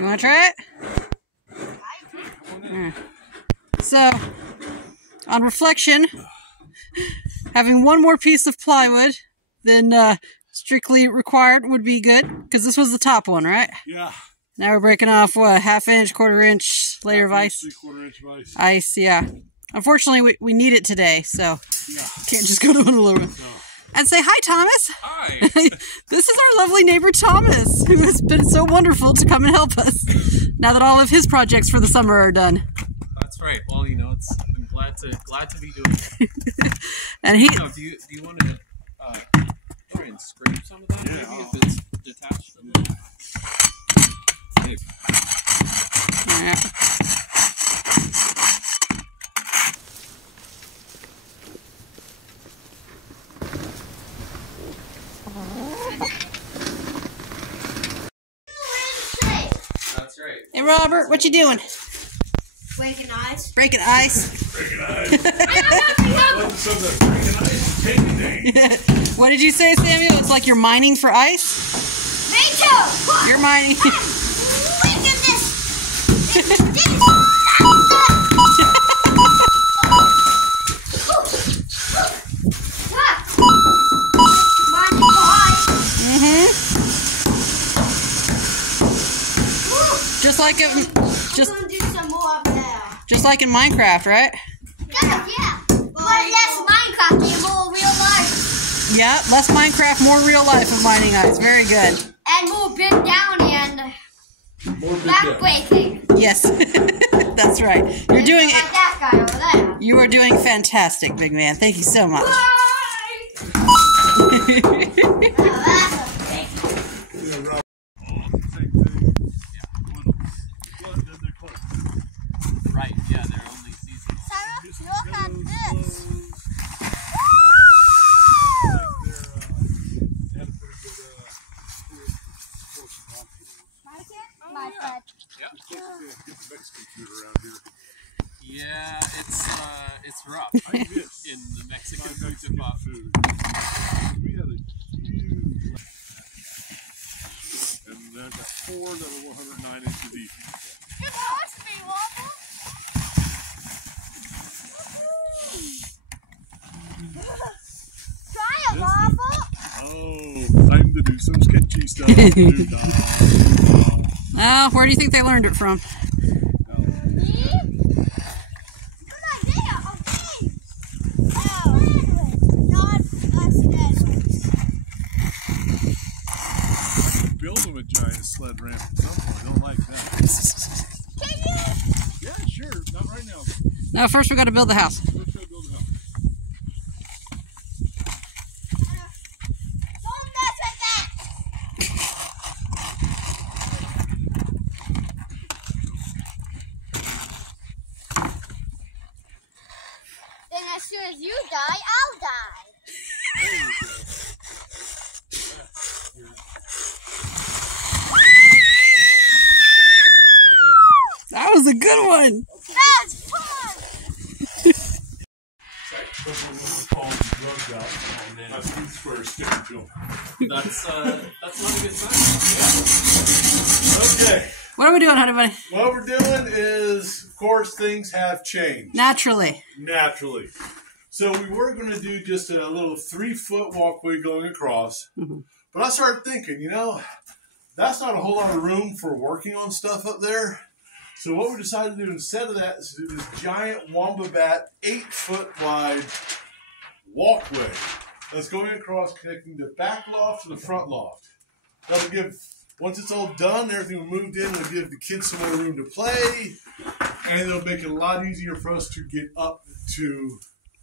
You want to try it? So, on reflection, having one more piece of plywood than strictly required would be good, because this was the top one, right? Yeah. Now we're breaking off, what, ½ inch, ½ inch layer of ice? 3/4 inch of ice. Ice, yeah. Unfortunately, we need it today, so can't just go to one little room. And say hi, Thomas. Hi. This is our lovely neighbor Thomas, who has been so wonderful to come and help us. Now that all of his projects for the summer are done. That's right. Well, you know, I'm glad to be doing it. And he. Do you want to try and scrape some of that? Yeah, maybe if it's detached from it. Yeah. That's right. Hey, Robert, what you doing? Breaking ice. Breaking ice. Breaking ice. Breaking ice. Taking things. What did you say, Samuel? It's like you're mining for ice? Me too. You're mining. Look at this. Just like it. I'm gonna do some more up there. Just like in Minecraft, right? Yeah. But less Minecraft and more real life. Yeah, less Minecraft, more real life of mining ice. Very good. And more big down and backbreaking. Yes, that's right. You're doing Like it. that guy over there. You are doing fantastic, big man. Thank you so much. Right. Yeah, they're only seasons. Sarah, look at this. My bed. Yeah, it's rough in the Mexican food department. We had a huge, and there's a 4 that are 109 inches deep. You lost me, Wobble. Try it, Wobble. Oh, time to do some sketchy stuff. Where do you think they learned it from? Build them a giant sled ramp at some point. I don't like that. Can you? Yeah, sure. Not right now. No, first we got to build the house. Let's go build a house. Don't mess with that. Then as soon as you die, I'll die. There you go. That was a good one. That's fun. That's good square stick, Joe. That's not a good sign. Okay. What are we doing, honey bunny? What we're doing is, of course, things have changed. Naturally. Naturally. So we were going to do just a little 3-foot walkway going across. But I started thinking, you know, that's not a whole lot of room for working on stuff up there. So what we decided to do instead of that is to do this giant Wombat 8-foot wide walkway that's going across, connecting the back loft to the front loft. That'll give, once it's all done, everything we moved in, it'll give the kids some more room to play, and it'll make it a lot easier for us to get up to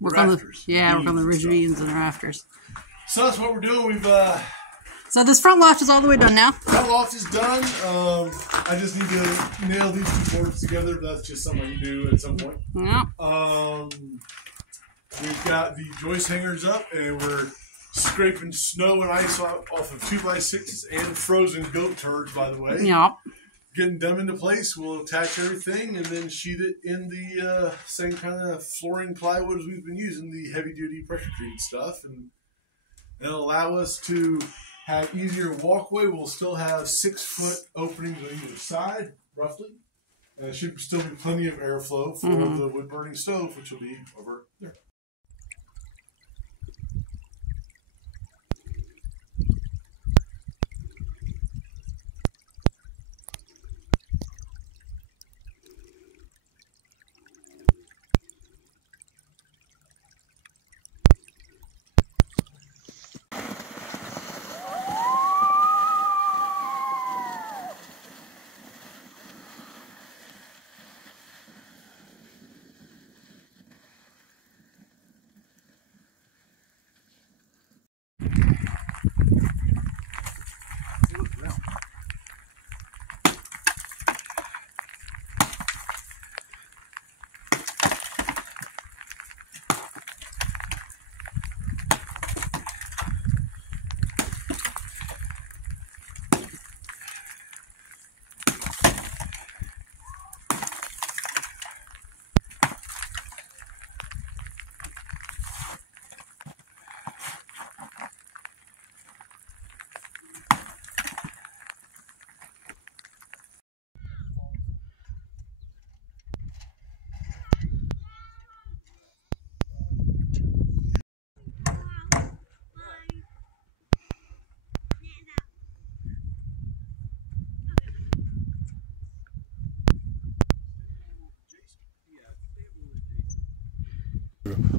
Work on the rafters. work on the ridge stuff. beams and the rafters. So that's what we're doing. We've So this front loft is all the way done now. front loft is done. I just need to nail these 2 boards together. But that's just something I can do at some point. Yeah. We've got the joist hangers up, and we're scraping snow and ice off of 2x6s and frozen goat turds, by the way. Yeah. Getting them into place, we'll attach everything and then sheet it in the same kind of flooring plywood as we've been using, the heavy-duty pressure treated stuff, and that'll allow us to have easier walkway. We'll still have 6-foot openings on either side, roughly. And there should still be plenty of airflow for the wood-burning stove, which will be over there.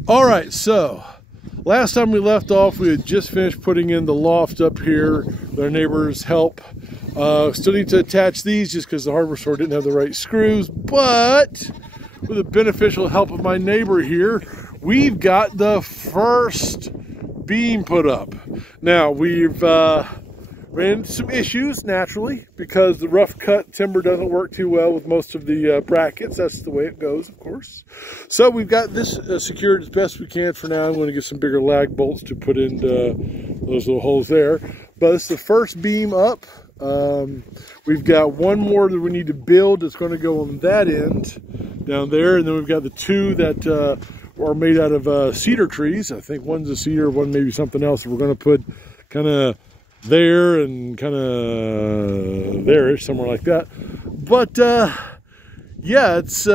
All right, so last time we left off, we had just finished putting in the loft up here with our neighbor's help. Still need to attach these just because the hardware store didn't have the right screws, but with the beneficial help of my neighbor here, we've got the first beam put up. Now, we've ran into some issues, naturally, because the rough cut timber doesn't work too well with most of the brackets. That's the way it goes, of course. So we've got this secured as best we can for now. I'm going to get some bigger lag bolts to put in those little holes there. But it's the first beam up. We've got one more that we need to build that's going to go on that end down there. And then we've got the two that are made out of cedar trees. I think one's a cedar, one maybe something else. We're going to put kind of there and kind of there-ish, somewhere like that. But yeah, it's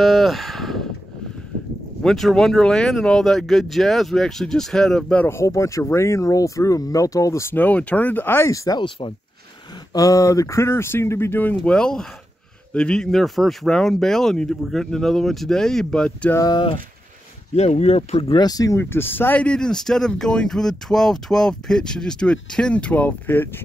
winter wonderland and all that good jazz. We actually just had about a whole bunch of rain roll through and melt all the snow and turn it into ice. That was fun. The critters seem to be doing well. They've eaten their first round bale, and we're getting another one today. But yeah, we are progressing. We've decided instead of going to the 12-12 pitch to just do a 10-12 pitch,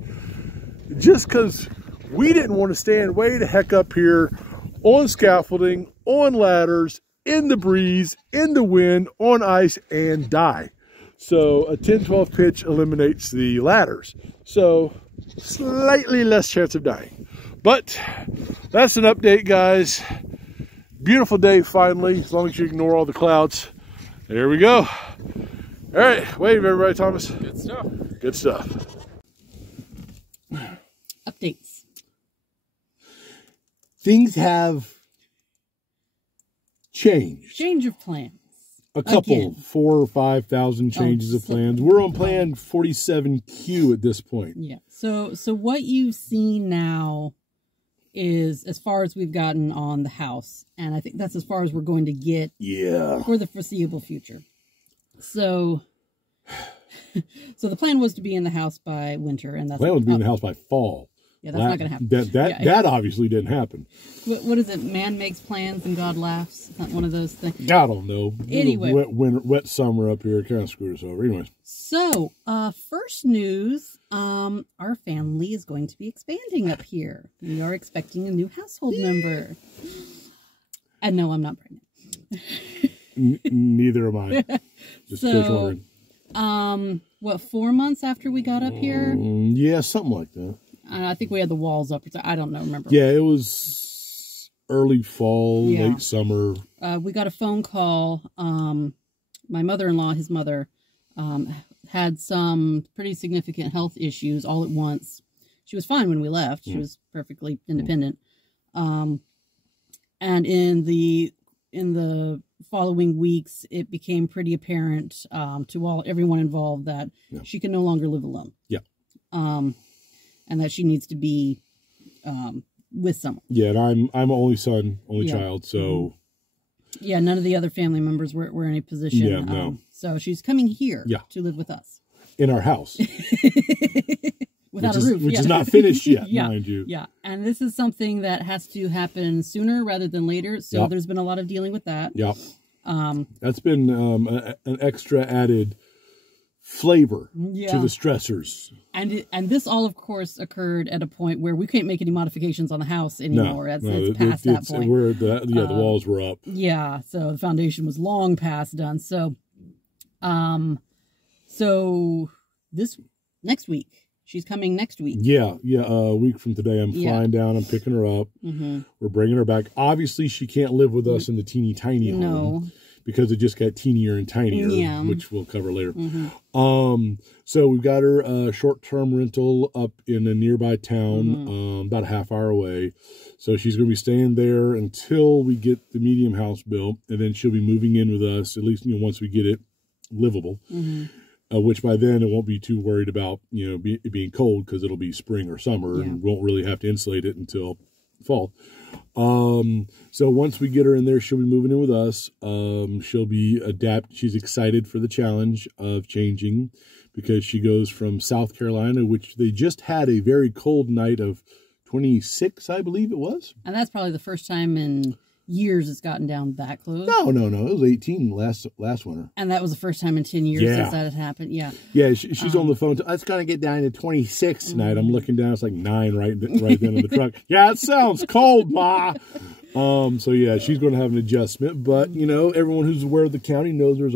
just because we didn't want to stand way the heck up here on scaffolding, on ladders, in the breeze, in the wind, on ice, and die. So a 10-12 pitch eliminates the ladders. So slightly less chance of dying. But that's an update, guys. Beautiful day finally, as long as you ignore all the clouds. There we go. All right, wave everybody, Thomas. Good stuff. Good stuff. Updates. Things have changed. Change of plans. A couple, Again. 4,000 or 5,000 changes of so- plans. We're on plan 47Q at this point. Yeah. So what you've seen now is as far as we've gotten on the house, and I think that's as far as we're going to get Yeah. for the foreseeable future. So so the plan was to be in the house by winter, and that's Plan was to be in the house by fall. Yeah, that's not going to happen. That obviously didn't happen. What is it? Man makes plans and God laughs. Is that one of those things? I don't know. Anyway. Wet summer up here kind of screwed us over. Anyways. So, first news, our family is going to be expanding up here. We are expecting a new household member. And no, I'm not pregnant. Neither am I. Just So, what, 4 months after we got up here? Yeah, something like that. I think we had the walls up. I don't know, remember. Yeah, it was early fall, Yeah. late summer. We got a phone call. My mother-in-law, his mother, had some pretty significant health issues all at once. She was fine when we left. She was perfectly independent. And in the following weeks, it became pretty apparent to everyone involved that she can no longer live alone. Yeah. and that she needs to be with someone. Yeah, and I'm an only son, only Yeah. child, so Yeah, none of the other family members were in a position. Yeah, no. So she's coming here Yeah. to live with us. in our house, Without which a roof. is yeah. not finished yet, Yeah. mind you. Yeah, and this is something that has to happen sooner rather than later. So Yep. there's been a lot of dealing with that. Yeah, that's been an extra added flavor to Yeah. the stressors. And this all, of course, occurred at a point where we couldn't make any modifications on the house anymore. It's past that point. The walls were up. Yeah, so the foundation was long past done. So, this next week, she's coming next week. Yeah, a week from today, I'm Yeah. flying down. I'm picking her up. We're bringing her back. Obviously, she can't live with us in the teeny tiny home No. because it just got teenier and tinier, Yeah. which we'll cover later. So we've got her a short-term rental up in a nearby town, about a half hour away. So she's going to be staying there until we get the medium house built, and then she'll be moving in with us, at least once we get it livable. Which by then it won't be too worried about it being cold because it'll be spring or summer, and won't really have to insulate it until fall. So once we get her in there, she'll be moving in with us. She'll be She's excited for the challenge of changing because she goes from South Carolina, which they just had a very cold night of 26, I believe it was. And that's probably the first time in years it's gotten down that close. No. It was 18 last winter. And that was the first time in 10 years since that had happened. Yeah. Yeah, she's on the phone. It's going to get down to 26 tonight. I'm looking down. It's like 9 right then in the truck. Yeah, it sounds cold, Ma. So, yeah, she's going to have an adjustment. But, everyone who's aware of the county knows there's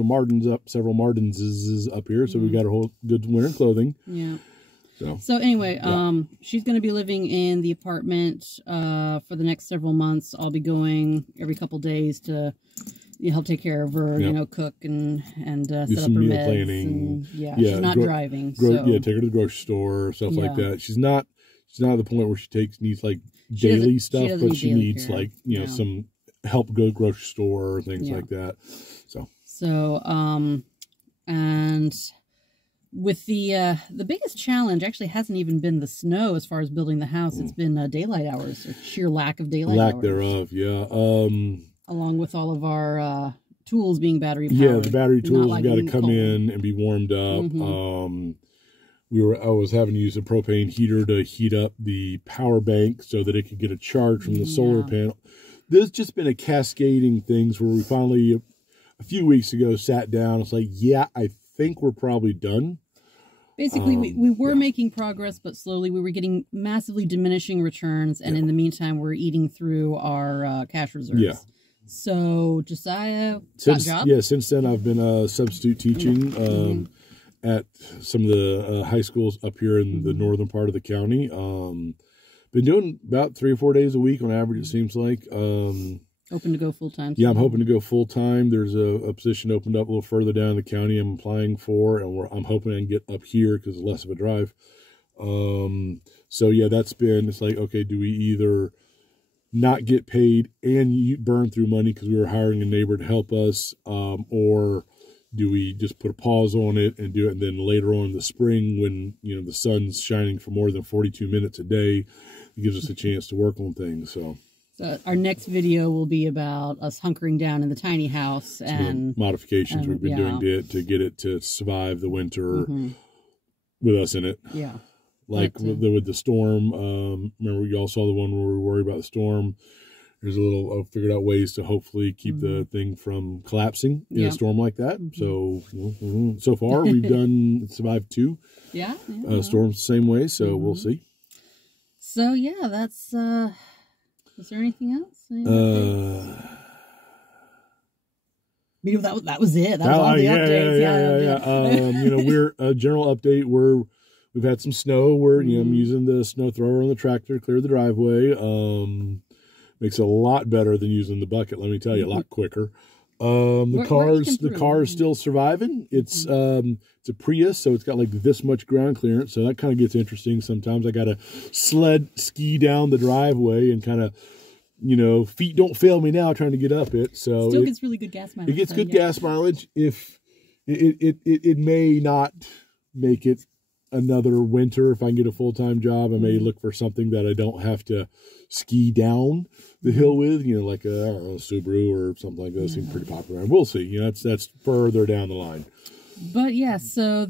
several Martinses up here. So we got her whole good winter clothing. Yeah. So anyway, she's going to be living in the apartment for the next several months. I'll be going every couple days to help take care of her, cook and set up her meal meds. planning. And, she's not driving. Take her to the grocery store, stuff like that. She's not at the point where she needs like daily stuff, but she needs care. like some help go grocery store or things like that. So and with the biggest challenge actually hasn't even been the snow as far as building the house. It's been daylight hours, or sheer lack of daylight hours. Lack thereof, yeah. Along with all of our tools being battery powered. Yeah, the battery tools have got to come in and be warmed up. I was having to use a propane heater to heat up the power bank so that it could get a charge from the solar panel. There's just been a cascading things where we finally, a few weeks ago, sat down. It's like, I think we're probably done. Basically, we were making progress, but slowly we were getting massively diminishing returns. And in the meantime, we're eating through our cash reserves. Yeah. So Josiah got a job. Yeah, since then I've been substitute teaching at some of the high schools up here in the northern part of the county. Been doing about 3 or 4 days a week on average, it seems like. Open to go full time. Yeah, I'm hoping to go full time. There's a position opened up a little further down in the county I'm applying for, and I'm hoping I can get up here because it's less of a drive. So yeah, it's like, okay, do we either not get paid and burn through money because we were hiring a neighbor to help us, or do we just put a pause on it and do it, and then later on in the spring when the sun's shining for more than 42 minutes a day, it gives us a chance to work on things. So our next video will be about us hunkering down in the tiny house and modifications we've been doing to get it to survive the winter with us in it. Yeah. Like with the storm. Remember, you all saw the one where we were worried about the storm. There's I figured out ways to hopefully keep the thing from collapsing in a storm like that. So, so far we've survived 2 storms the same way. So we'll see. So yeah, that's. Was there anything else? That was it. That was all the updates. Yeah. We're a general update. We've had some snow. I'm using the snow thrower on the tractor to clear the driveway. Makes it a lot better than using the bucket. Let me tell you, a lot quicker. The car is still surviving. It's a Prius, so it's got like this much ground clearance. So that kind of gets interesting. Sometimes I got to ski down the driveway and kind of, feet don't fail me now trying to get up it. So still gets really good gas mileage. It gets good gas mileage. If it may not make it another winter, if I can get a full-time job, I may look for something that I don't have to ski down the hill with, you know, like a, I don't know, Subaru or something like that. Seems pretty popular. And we'll see. You know, that's further down the line. But yeah, so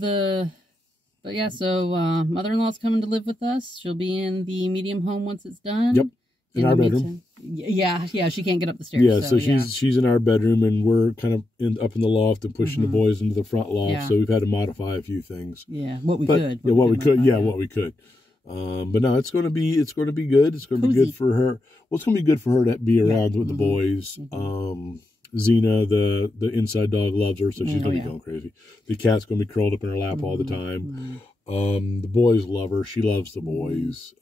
mother-in-law's coming to live with us. She'll be in the medium home once it's done. Yep. In our bedroom. Meantime, yeah, she can't get up the stairs. Yeah, so she's in our bedroom, and we're kind of up in the loft and pushing the boys into the front loft. Yeah. So we've had to modify a few things. Yeah, what we But could. what we could. But no, it's going to be good. It's going to be good for her. Well, it's going to be good for her to be around with the boys. Xena, the inside dog, loves her, so she's going to be going crazy. The cat's going to be curled up in her lap all the time. The boys love her. She loves the boys.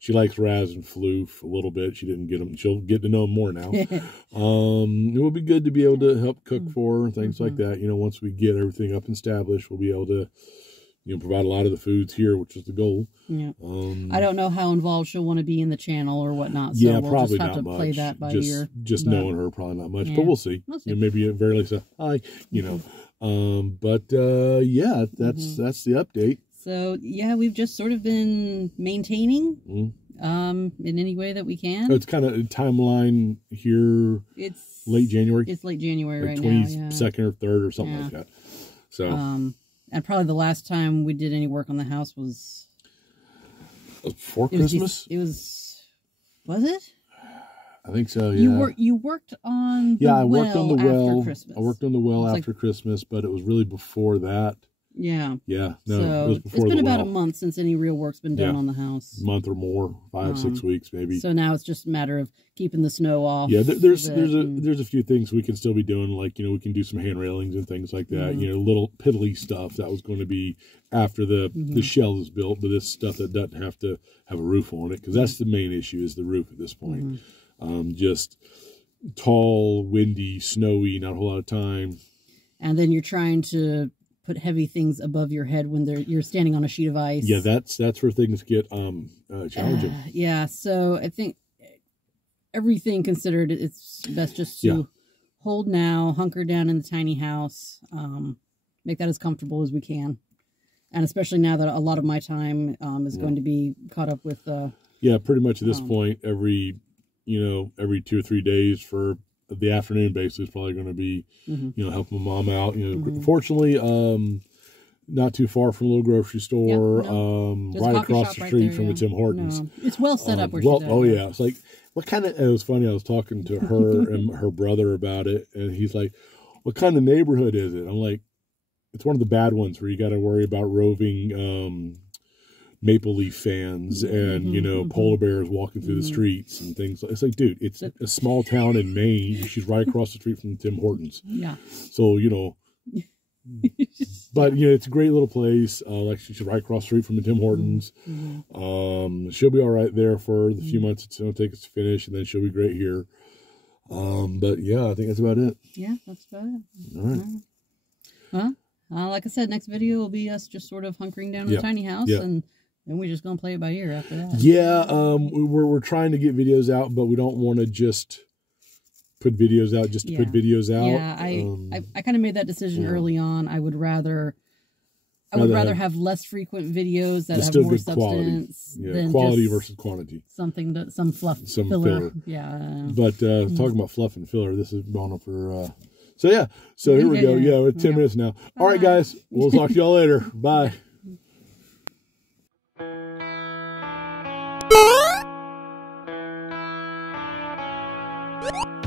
She likes Raz and Floof a little bit. She didn't get them. She'll get to know them more now. It will be good to be able to help cook for her and things like that. You know, once we get everything up and established, we'll be able to, you know, provide a lot of the foods here, which is the goal. Yeah. I don't know how involved she'll want to be in the channel or whatnot. So yeah, we'll probably just have not to much. play that by ear. Just knowing her, probably not much, but we'll see. You know, maybe at very least, hi, you know. Yeah, that's the update. So yeah, we've just sort of been maintaining in any way that we can. So it's kind of a timeline here. It's late January. It's late January like right 22nd now. 22nd or 3rd or something like that. So and probably the last time we did any work on the house was before Christmas. Was it? I think so. Yeah. You worked on the I worked on the well after Christmas. I worked on the well after Christmas, but it was really before that. Yeah. Yeah. No, so it was before it's been the about well. a month since any real work's been done on the house. Month or more, 5-6 weeks maybe. So now it's just a matter of keeping the snow off. Yeah, there's a few things we can still be doing, like, you know, we can do some hand railings and things like that. You know, little piddly stuff that was going to be after the shell is built, but this stuff that doesn't have to have a roof on it, because that's the main issue, is the roof at this point. Just tall, windy, snowy, not a whole lot of time. And then you're trying to put heavy things above your head when you're standing on a sheet of ice. Yeah, that's where things get challenging. Yeah, so I think everything considered, it's best just to hold now, hunker down in the tiny house, make that as comfortable as we can. And especially now that a lot of my time is going to be caught up with... pretty much at this point, every 2 or 3 days for the afternoon basis, probably going to be, you know, helping my mom out. You know, fortunately, not too far from a little grocery store, right across the street from the Tim Hortons. No. It's well set up. It's like, what kind of? It was funny. I was talking to her and her brother about it, and he's like, "What kind of neighborhood is it?" I'm like, "It's one of the bad ones where you got to worry about roving." Maple Leaf fans and, you know, polar bears walking through the streets and things. It's like, dude, it's a small town in Maine. She's right across the street from Tim Hortons. Yeah. So, you know, but, you know, it's a great little place. Like, she's right across the street from the Tim Hortons. She'll be all right there for the few months it's going to take us to finish, and then she'll be great here. But, yeah, I think that's about it. Yeah, that's about it. All right. Well, like I said, next video will be us just sort of hunkering down in the tiny house and then we're just going to play it by ear after that. Yeah, we're trying to get videos out, but we don't want to just put videos out just to put videos out. Yeah, I kind of made that decision early on. I would rather have less frequent videos that have more substance than quality just versus quantity. Some fluff, filler. Yeah. But talking about fluff and filler, this is going on for. So here we go. Yeah, we're 10 minutes now. All right, guys, we'll talk to y'all later. Bye. You